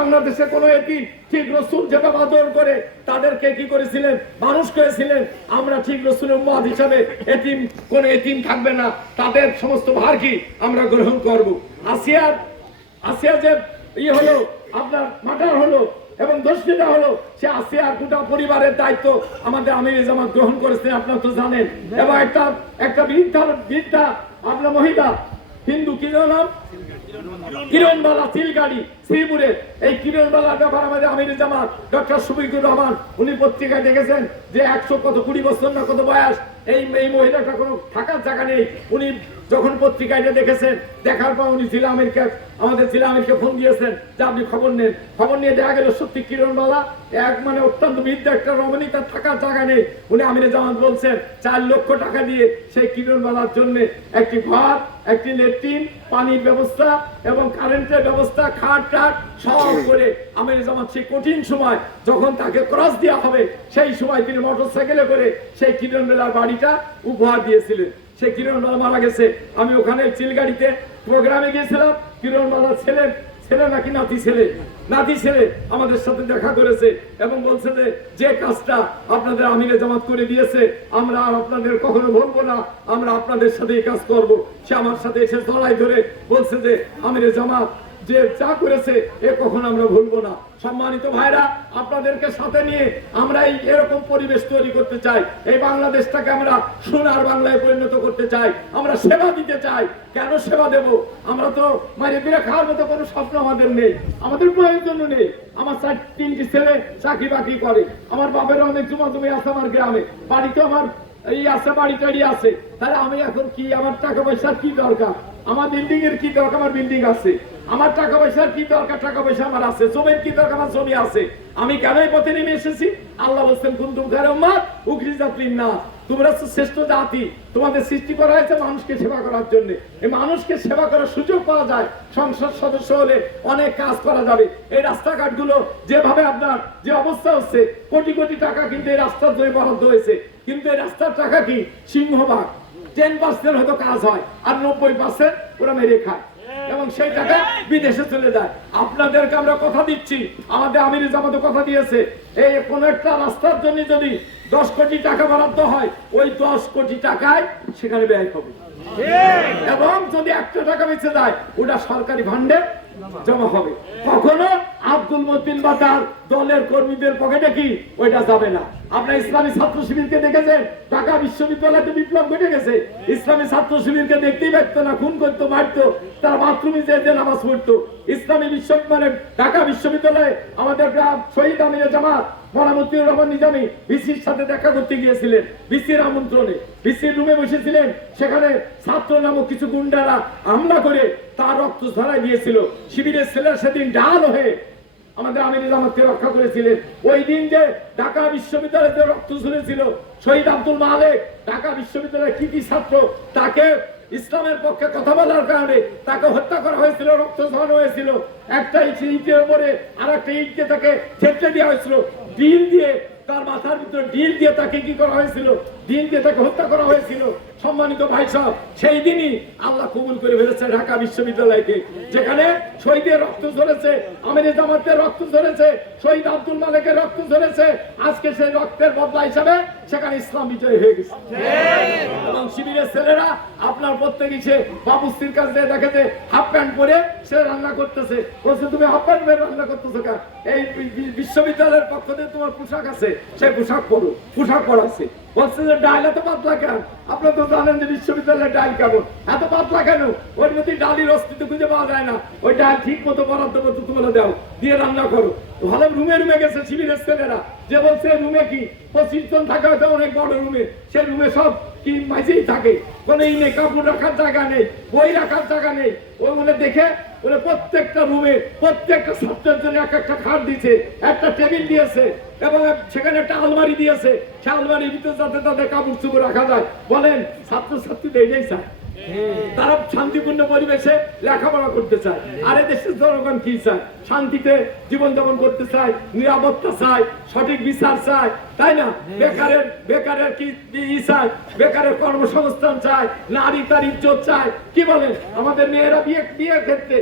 বাংলাদেশে কোন এতিম ঠিক রসুল যেভাবে আদর করে তাদেরকে কি করেছিলেন? মানুষ করেছিলেন। আমরা ঠিক রসুলের মত হিসাবে এতিম, কোন এতিম থাকবে না। তাদের সমস্ত ভার কি আমরা গ্রহণ করব? আসিয়ার আসিয়া যে ইয়ে হলো, আপনার মাটার হলো এবং দোষীটা হলো, সে আসিয়ার গোটা পরিবারের দায়িত্ব আমাদের আমির জামাত গ্রহণ করেছেন, আপনারা তো জানেন। এবং একটা একটা বৃদ্ধা বৃদ্ধা, আপনার মহিলা, হিন্দু, কি নাম? কিরণবালা সিলগাড়ি শ্রীপুরের এই কিরণবালার ব্যাপার আমাদের আমির ডক্টর সুবিকুর রহমান, উনি পত্রিকায় দেখেছেন যে একশো কত, কুড়ি বছর না কত বয়স। এই এই মহিলাটা কোনো থাকার জায়গা নেই। উনি যখন পত্রিকায় দেখেছেন, দেখার পর উনি জেলা আমিরকে, আমাদের জেলা আমিরকে ফোন দিয়েছেন যে আপনি খবর নেন। খবর নিয়ে দেখা গেল, সত্যি কিরণবালা এক মানে অত্যন্ত বৃদ্ধ একটা রমণী, তার থাকার জায়গা নেই। উনি আমির জামাত বলছেন, চার লক্ষ টাকা দিয়ে সেই কিরণবালার জন্য একটি ঘর একটি লেট্রিন পানির ব্যবস্থা এবং কারেন্টের ব্যবস্থা খাট টাট সব করে আমির জামাত সেই কঠিন সময় যখন তাকে ক্রস দেওয়া হবে সেই সময় তিনি মোটর সাইকেলে করে সেই কিরণ বেলার বাড়িটা উপহার দিয়েছিলেন। সেই কিরণ বেলা মারা গেছে। আমি ওখানে চিলগাড়িতে প্রোগ্রামে গিয়েছিলাম। কিরণ বেলার ছেলে ছেলে নাকি নাতি ছেলে? নাতি ছেলে আমাদের সাথে দেখা করেছে এবং বলছে যে যে কাজটা আপনাদের আমিরে জামাত করে দিয়েছে, আমরা আর আপনাদের কখনো বলব না, আমরা আপনাদের সাথে এই কাজ করব। সে আমার সাথে এসে লড়াই ধরে বলছে যে, আমিরে জামাত যে যা করেছে, এ কখনো আমরা ভুলবো না। সম্মানিত ভাইরা, আপনাদেরকে সাথে নিয়ে আমরা এই এরকম পরিবেশ তৈরি করতে চাই। এই বাংলাদেশটাকে আমরা সোনার বাংলায় পরিণত করতে চাই। আমরা সেবা দিতে চাই। কেন সেবা দেব? আমরা তো মাঝে বিরে খাওয়ার মতো কোনো স্বপ্ন আমাদের নেই। আমাদের প্রয়োজন নেই। আমার চার, তিনটি ছেলে চাকরি বাকরি করে। আমার বাপের অনেক জমা জমি আছে আমার গ্রামে। বাড়িতে আমার এই আছে, বাড়ি টাড়ি আছে। তাহলে আমি এখন কি, আমার টাকা পয়সার কি দরকার? আমার বিল্ডিং এর কি দরকার? আমার বিল্ডিং আছে। আমার টাকা পয়সার কি দরকার? টাকা পয়সা আমার আছে। জমির কি দরকার? আমার জমি আছে। আমি কেন পথে নেমে এসেছি? আল্লাহ বলছেন, কুন্তুম খারে উমার উখরিজাত লিন-নাস তোমরা হচ্ছে শ্রেষ্ঠ জাতি। তোমাদের সৃষ্টি করা হয়েছে মানুষকে সেবা করার জন্য। এই মানুষকে সেবা করার সুযোগ পাওয়া যায়। সংসদ সদস্য হলে অনেক কাজ করা যাবে। এই রাস্তাঘাটগুলো যেভাবে আপনার যে অবস্থা হচ্ছে, কোটি কোটি টাকা কিন্তু এই রাস্তার জন্য বরাদ্দ হয়েছে। কিন্তু এই রাস্তার টাকা কি? সিংহভাগ। টেন পার্সেন্ট হয়তো কাজ হয় আর নব্বই পার্সেন্ট ওরা মেরে খায়। এবং সেই টাকা বিদেশে চলে যায়। আপনাদেরকে আমরা কথা দিচ্ছি। আমাদের আমির জামাতে কথা দিয়েছে। এই কোন একটা রাস্তার জন্য যদি দশ কোটি টাকা বরাদ্দ হয় ওই দশ কোটি টাকায় সেখানে ব্যয় হবে। এবং যদি একটা টাকা বেঁচে যায় ওটা সরকারি ভান্ডে জমা হবে। কখনো আব্দুল মতিন বা তার দলের কর্মীদের পকেটে কি? ওইটা যাবে না। আপনার ইসলামী ছাত্র শিবিরকে দেখেছেন? ঢাকা বিশ্ববিদ্যালয়তে বিপ্লব ঘটে গেছে। ইসলামী ছাত্র শিবিরকে দেখতেই পারত না, খুন করতো, মারতো, তারা বাথরুমে যে যে নামাজ পড়তো। ইসলামী বিশ্ব মানে ঢাকা বিশ্ববিদ্যালয়ে আমাদের গ্রাম শহীদ আমির জামাত মরামতিউর রহমান নিজামী ভিসির সাথে দেখা করতে গিয়েছিলেন ভিসির আমন্ত্রণে। ভিসির রুমে বসেছিলেন, সেখানে ছাত্র নামক কিছু গুন্ডারা হামলা করে তার রক্ত ধরায় দিয়েছিল। শিবিরের ছেলেরা সেদিন ডাল হয়ে আমাদের আমির জামাতকে রক্ষা করেছিলেন। ওই দিন যে ঢাকা বিশ্ববিদ্যালয়ে যে রক্ত ঝরেছিল, শহীদ আব্দুল মালেক, ঢাকা বিশ্ববিদ্যালয়ের কৃতি ছাত্র, তাকে ইসলামের পক্ষে কথা বলার কারণে তাকে হত্যা করা হয়েছিল, রক্ত ঝরানো হয়েছিল। একটা ইট- ইটের উপরে আর একটা ইট দিয়ে তাকে ছেপটে দেওয়া হয়েছিল। ডিল দিয়ে তার মাথার ভিতরে ডিল দিয়ে তাকে কি করা হয়েছিল? ডিল দিয়ে তাকে হত্যা করা হয়েছিল। সম্মানিত ভাই সাহেব, সেই দিনই আল্লাহ কবুল করে ফেলেছে ঢাকা বিশ্ববিদ্যালয়কে, যেখানে শহীদের রক্ত ঝরেছে, আমির জামাতের রক্ত ধরেছে শহীদ আব্দুল মালিকের রক্ত ধরেছে আজকে সেই রক্তের বদলা হিসাবে সেখানে ইসলাম বিজয় হয়ে গেছে। ছেলেরা আপনার প্রত্যেক বাবুস্তির কাছে দেখেছে হাফ প্যান্ট পরে সে রান্না করতেছে। বলছে, তুমি হাফ প্যান্ট পরে রান্না করতেছো কেন? এই বিশ্ববিদ্যালয়ের পক্ষ থেকে তোমার পোশাক আছে সেই পোশাক পরো পোশাক পরাচ্ছে। বলছে যে পাতলা কেন? তো জানেন যে বিশ্ববিদ্যালয়ের ডাল কেমন। এত পাতলা কেন? ওর মধ্যে ডালির অস্তিত্ব খুঁজে পাওয়া যায় না। ওই ডাল ঠিক মতো বরাদ্দ মতো তোমরা দাও, দিয়ে রান্না করো। ভালো রুমে রুমে গেছে, শিবিরের ছেলেরা। যে বলছে রুমে কি? পঁচিশ জন থাকা হয়তো অনেক বড় রুমে সেই রুমে সব কি মাঝেই থাকে। কোনো নেই, কাপড় রাখার জায়গা নেই, বই রাখার জায়গা নেই। ওই বলে, দেখে? বলে, প্রত্যেকটা রুমে প্রত্যেকটা ছাত্রের জন্য এক একটা খাট দিয়েছে, একটা টেবিল দিয়েছে এবং সেখানে একটা আলমারি দিয়েছে। সে আলমারির ভিতরে যাতে তাদের কাপড় চুপড় রাখা যায়। বলেন, ছাত্রছাত্রীদের এটাই চায় তারা শান্তিপূর্ণ পরিবেশে লেখাপড়া করতে চায়। আর দেশের জনগণ কি চায়? শান্তিতে জীবনযাপন করতে চায়, নিরাপত্তা চায়, সঠিক বিচার চায়, তাই না? বেকারের বেকারের কি চায়? বেকারের কর্মসংস্থান চায়, নারী তার ইজ্জত চায়। কি বলেন? আমাদের মেয়েরা বিয়ে, বিয়ের ক্ষেত্রে